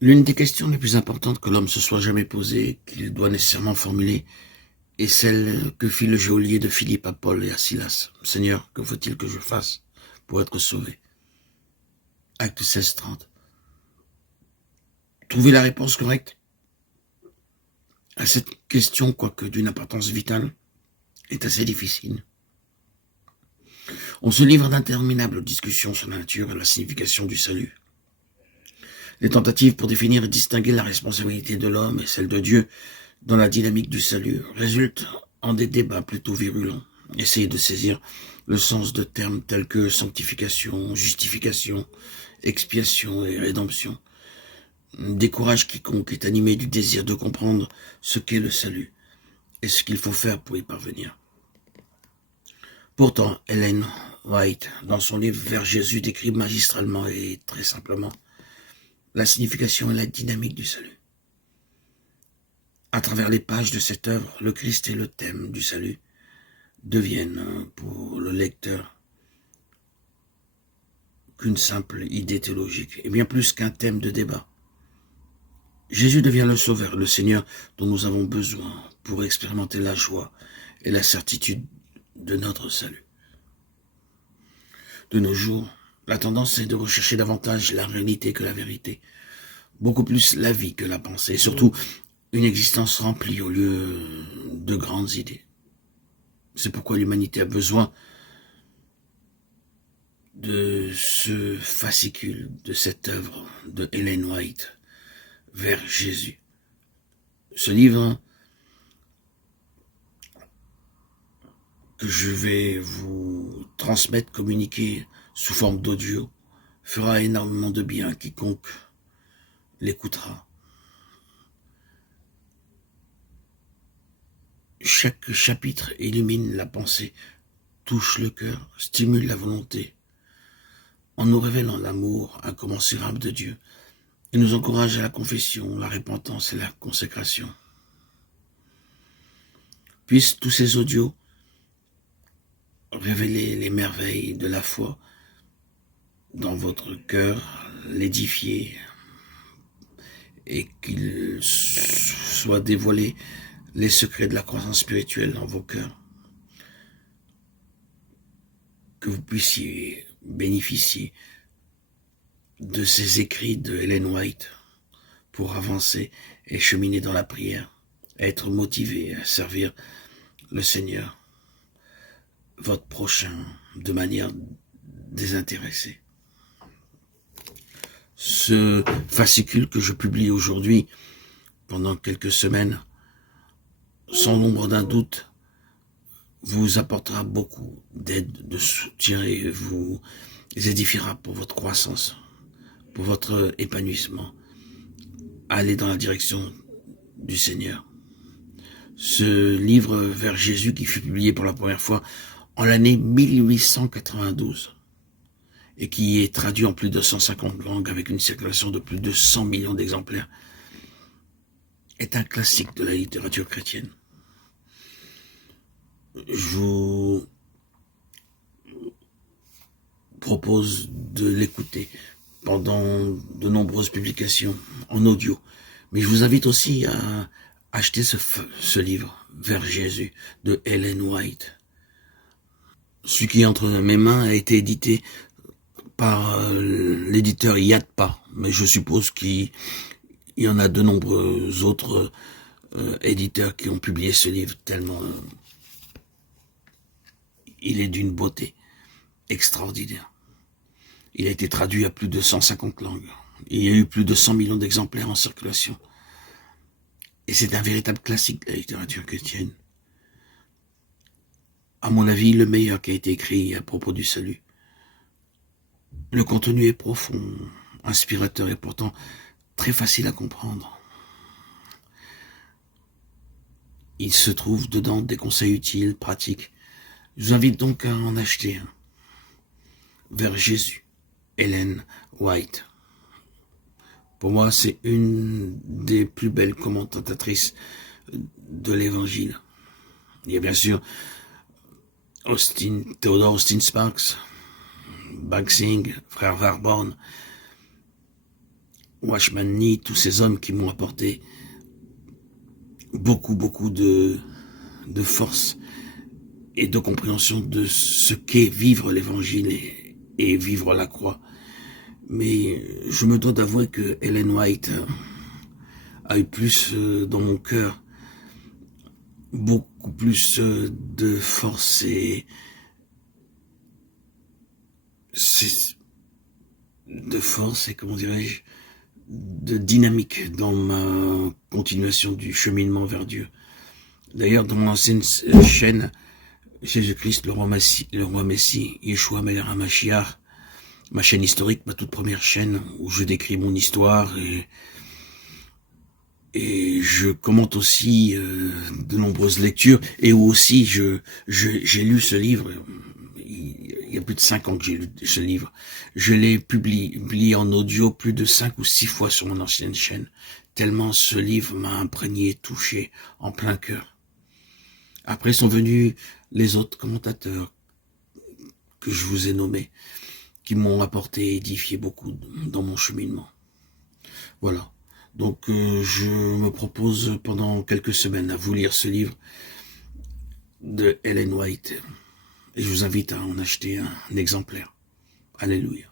L'une des questions les plus importantes que l'homme se soit jamais posée, qu'il doit nécessairement formuler, est celle que fit le geôlier de Philippe à Paul et à Silas. « Seigneur, que faut-il que je fasse pour être sauvé ?» Acte 16:30. Trouver la réponse correcte à cette question, quoique d'une importance vitale, est assez difficile. On se livre d'interminables discussions sur la nature et la signification du salut. Les tentatives pour définir et distinguer la responsabilité de l'homme et celle de Dieu dans la dynamique du salut résultent en des débats plutôt virulents. Essayer de saisir le sens de termes tels que sanctification, justification, expiation et rédemption décourage quiconque est animé du désir de comprendre ce qu'est le salut et ce qu'il faut faire pour y parvenir. Pourtant, Ellen White, dans son livre Vers Jésus, décrit magistralement et très simplement la signification et la dynamique du salut. À travers les pages de cette œuvre, le Christ et le thème du salut deviennent pour le lecteur qu'une simple idée théologique, et bien plus qu'un thème de débat. Jésus devient le Sauveur, le Seigneur dont nous avons besoin pour expérimenter la joie et la certitude de notre salut. De nos jours, la tendance est de rechercher davantage la réalité que la vérité, beaucoup plus la vie que la pensée, et surtout une existence remplie au lieu de grandes idées. C'est pourquoi l'humanité a besoin de ce fascicule, de cette œuvre de Ellen White, Vers Jésus. Ce livre que je vais vous transmettre, communiquer sous forme d'audio, fera énormément de bien à quiconque l'écoutera. Chaque chapitre illumine la pensée, touche le cœur, stimule la volonté, en nous révélant l'amour incommensurable de Dieu, et nous encourage à la confession, la repentance et la consécration. Puissent tous ces audios révéler les merveilles de la foi dans votre cœur, l'édifier, et qu'il soit dévoilé les secrets de la croissance spirituelle dans vos cœurs. Que vous puissiez bénéficier de ces écrits de Ellen White pour avancer et cheminer dans la prière, être motivé à servir le Seigneur, votre prochain, de manière désintéressée. Ce fascicule que je publie aujourd'hui, pendant quelques semaines, sans l'ombre d'un doute, vous apportera beaucoup d'aide, de soutien et vous édifiera pour votre croissance, pour votre épanouissement. Allez dans la direction du Seigneur. Ce livre Vers Jésus qui fut publié pour la première fois en l'année 1892 et qui est traduit en plus de 150 langues avec une circulation de plus de 100 millions d'exemplaires, est un classique de la littérature chrétienne. Je vous propose de l'écouter pendant de nombreuses publications en audio. Mais je vous invite aussi à acheter ce livre, Vers Jésus, de Ellen White. Celui qui est entre mes mains a été édité par l'éditeur Yatpa, mais je suppose qu'il y en a de nombreux autres éditeurs qui ont publié ce livre, tellement il est d'une beauté extraordinaire. Il a été traduit à plus de 150 langues. Il y a eu plus de 100 millions d'exemplaires en circulation. Et c'est un véritable classique de la littérature chrétienne. À mon avis, le meilleur qui a été écrit à propos du salut. Le contenu est profond, inspirateur et pourtant très facile à comprendre. Il se trouve dedans des conseils utiles, pratiques. Je vous invite donc à en acheter un. Vers Jésus, Ellen White. Pour moi, c'est une des plus belles commentatrices de l'Évangile. Il y a bien sûr Theodore Austin Sparks, Bagsing, frère Warborn, Watchman Nee, tous ces hommes qui m'ont apporté beaucoup de force et de compréhension de ce qu'est vivre l'évangile et vivre la croix. Mais je me dois d'avouer que Ellen White a eu plus dans mon cœur, beaucoup plus de force et comment dirais-je, de dynamique dans ma continuation du cheminement vers Dieu. D'ailleurs, dans mon ancienne chaîne, Jésus-Christ, le roi Messie, Yeshua Melech HaMashiach, ma chaîne historique, ma toute première chaîne où je décris mon histoire et je commente aussi de nombreuses lectures et où aussi j'ai lu ce livre. Il y a plus de 5 ans que j'ai lu ce livre. Je l'ai publié en audio plus de 5 ou 6 fois sur mon ancienne chaîne, tellement ce livre m'a imprégné, touché en plein cœur. Après sont venus les autres commentateurs que je vous ai nommés, qui m'ont apporté et édifié beaucoup dans mon cheminement. Voilà. Donc je me propose pendant quelques semaines à vous lire ce livre de Ellen White. Et je vous invite à en acheter un exemplaire. Alléluia.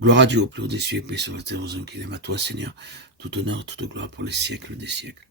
Gloire à Dieu au plus haut des cieux et paix sur la terre aux hommes qu'il aime, à toi Seigneur. Tout honneur, toute gloire pour les siècles des siècles.